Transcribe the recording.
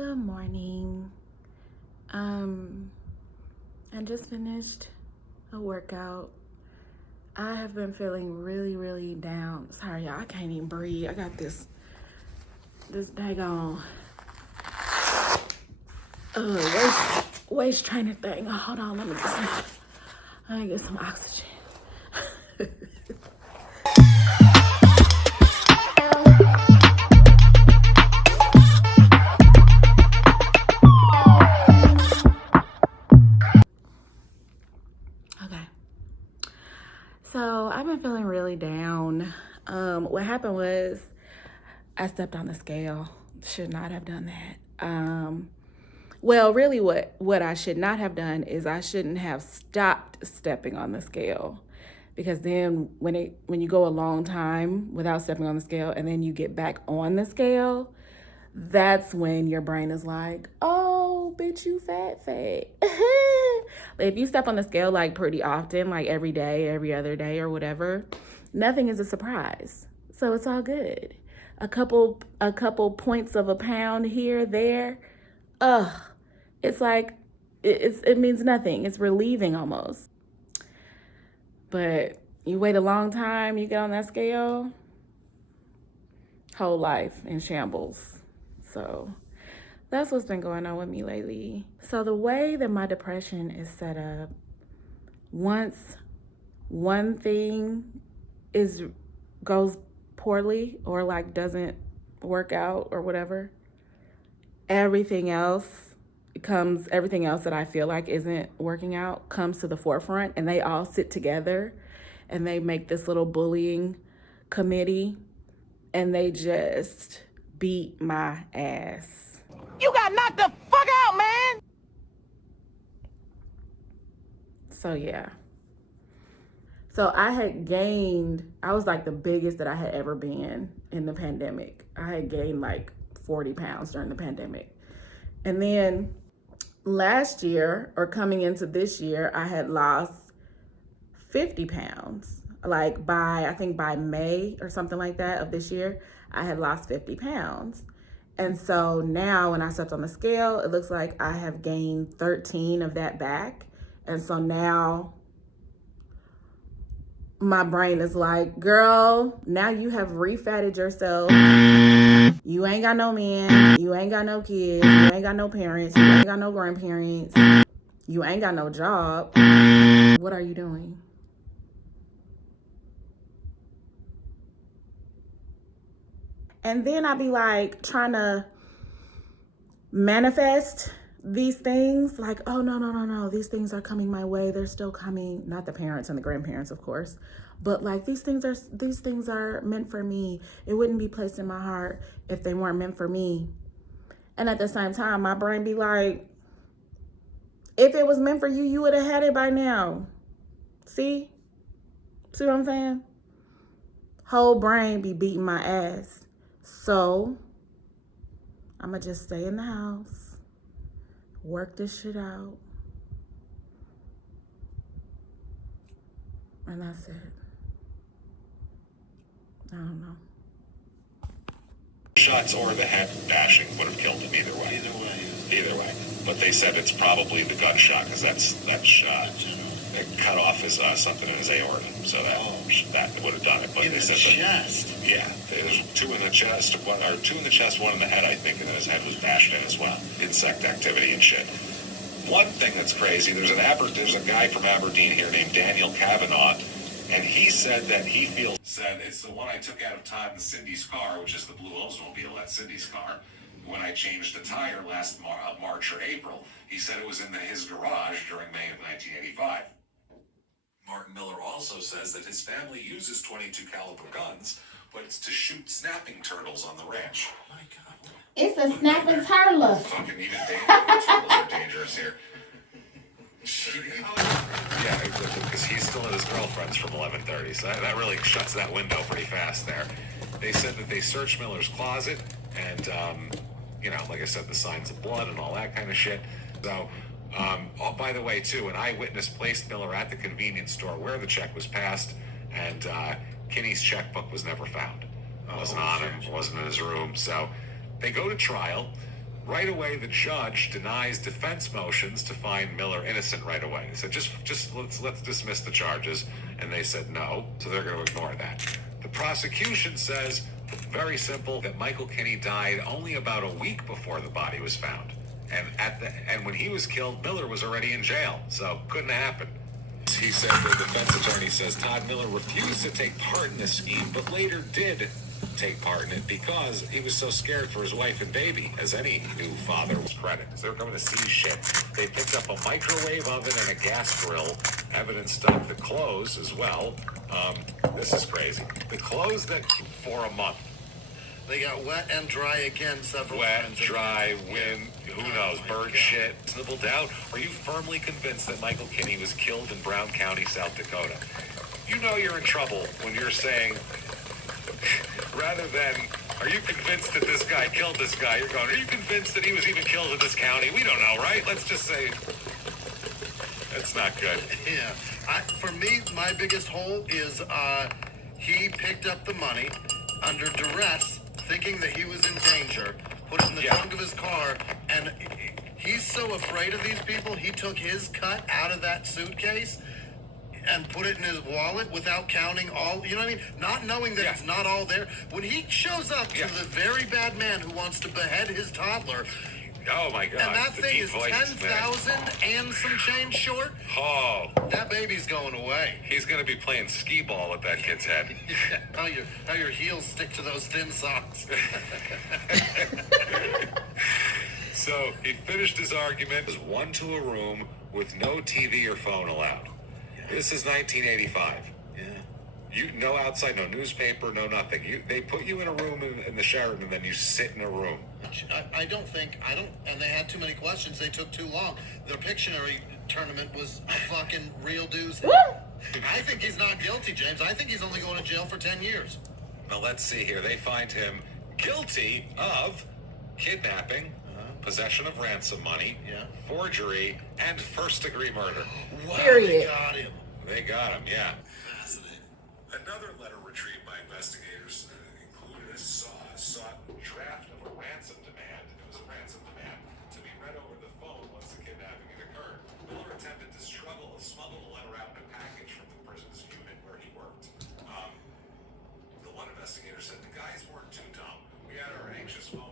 Good morning. I just finished a workout. I have been feeling really down. Sorry, y'all, I can't even breathe. I got this daggone waist trainer thing. Oh, hold on, let me get some oxygen. Okay. So I've been feeling really down. What happened was I stepped on the scale. Should not have done that. Well, really what I should not have done is I shouldn't have stopped stepping on the scale. Because then when you go a long time without stepping on the scale and then you get back on the scale, that's when your brain is like, oh, bitch, you fat. If you step on the scale like pretty often, like every day, every other day or whatever, nothing is a surprise. So it's all good. A couple points of a pound here, there, it's like, it means nothing. It's relieving almost. But you wait a long time, you get on that scale, whole life in shambles. So that's what's been going on with me lately. So the way that my depression is set up, once one thing goes poorly or like doesn't work out or whatever, everything else that I feel like isn't working out comes to the forefront, and they all sit together and they make this little bullying committee and they just beat my ass. You got knocked the fuck out, man! So yeah. So I was like the biggest that I had ever been in the pandemic. I had gained like 40 pounds during the pandemic. And then last year, or coming into this year, I had lost 50 pounds. Like I think by May or something like that of this year, I had lost 50 pounds. And so now when I stepped on the scale, it looks like I have gained 13 of that back. And so now my brain is like, girl, now you have refatted yourself. You ain't got no man. You ain't got no kids. You ain't got no parents. You ain't got no grandparents. You ain't got no job. What are you doing? And then I'd be like trying to manifest these things like, oh, no. These things are coming my way. They're still coming. Not the parents and the grandparents, of course. But like these things are meant for me. It wouldn't be placed in my heart if they weren't meant for me. And at the same time, my brain be like, if it was meant for you, you would have had it by now. See what I'm saying? Whole brain be beating my ass. So I'ma just stay in the house, work this shit out, and that's it. I don't know. Shots or the head bashing would have killed him either way. Either way. But they said it's probably the gunshot because that shot it cut off his something in his aorta, so that would have done it. But in they the said chest. Yeah, there's two in the chest, two in the chest, one in the head, I think, and then his head was bashed in as well. Insect activity and shit. One thing that's crazy, there's a guy from Aberdeen here named Daniel Kavanaugh, and he said that said it's the one I took out of Todd and Cindy's car, which is the blue Oldsmobile, that's Cindy's car, when I changed the tire last March or April. He said it was in his garage during May of 1985. Martin Miller also says that his family uses .22 caliber guns, but it's to shoot snapping turtles on the ranch. Oh my God. It's a snapping turtle. Fucking even dangerous. Turtles are dangerous here. Yeah, because he's still at his girlfriend's from 11:30, so that really shuts that window pretty fast there. They said that they searched Miller's closet, and, like I said, the signs of blood and all that kind of shit. So, by the way, too, an eyewitness placed Miller at the convenience store where the check was passed, and Kinney's checkbook was never found. It wasn't on him, it wasn't in his room. So they go to trial. Right away, the judge denies defense motions to find Miller innocent right away. He said, just let's dismiss the charges. And they said no, so they're going to ignore that. The prosecution says, very simple, that Michael Kinney died only about a week before the body was found. And when he was killed, Miller was already in jail, so couldn't happen. He said, the defense attorney says Todd Miller refused to take part in the scheme, but later did take part in it because he was so scared for his wife and baby, as any new father was credit. So they were coming to see shit. They picked up a microwave oven and a gas grill, evidence of the clothes as well. This is crazy. The clothes that for a month. They got wet and dry again several Wet, times. dry, wind, who knows, bird shit. Reasonable doubt. Are you firmly convinced that Michael Kinney was killed in Brown County, South Dakota? You know you're in trouble when you're saying, rather than, are you convinced that this guy killed this guy? You're going, are you convinced that he was even killed in this county? We don't know, right? Let's just say, that's not good. Yeah. For me, my biggest hole is he picked up the money under duress, thinking that he was in danger, put it in the trunk of his car, and he's so afraid of these people, he took his cut out of that suitcase and put it in his wallet without counting all, you know what I mean? Not knowing that it's not all there. When he shows up to the very bad man who wants to behead his toddler, oh my God. and that thing is 10,000 and some change short, that baby's going away. He's going to be playing skee ball with that kid's head. How your heels stick to those thin socks. So he finished his argument. It was one to a room with no TV or phone allowed. This is 1985. You no outside, no newspaper, no nothing. They put you in a room in the Sheraton, and then you sit in a room. I don't, and they had too many questions. They took too long. The Pictionary tournament was a fucking real doozy. I think he's not guilty, James. I think he's only going to jail for 10 years. Now let's see here. They find him guilty of kidnapping, possession of ransom money, forgery, and first-degree murder. Wow, Period. they got him. They got him, yeah. Fascinating. Another letter retrieved by investigators included a sought draft of a ransom demand. It was a ransom demand to be read over the phone once the kidnapping had occurred. Miller attempted to smuggle the letter out in a package from the prison's unit where he worked. The one investigator said the guys weren't too dumb. We had our anxious phone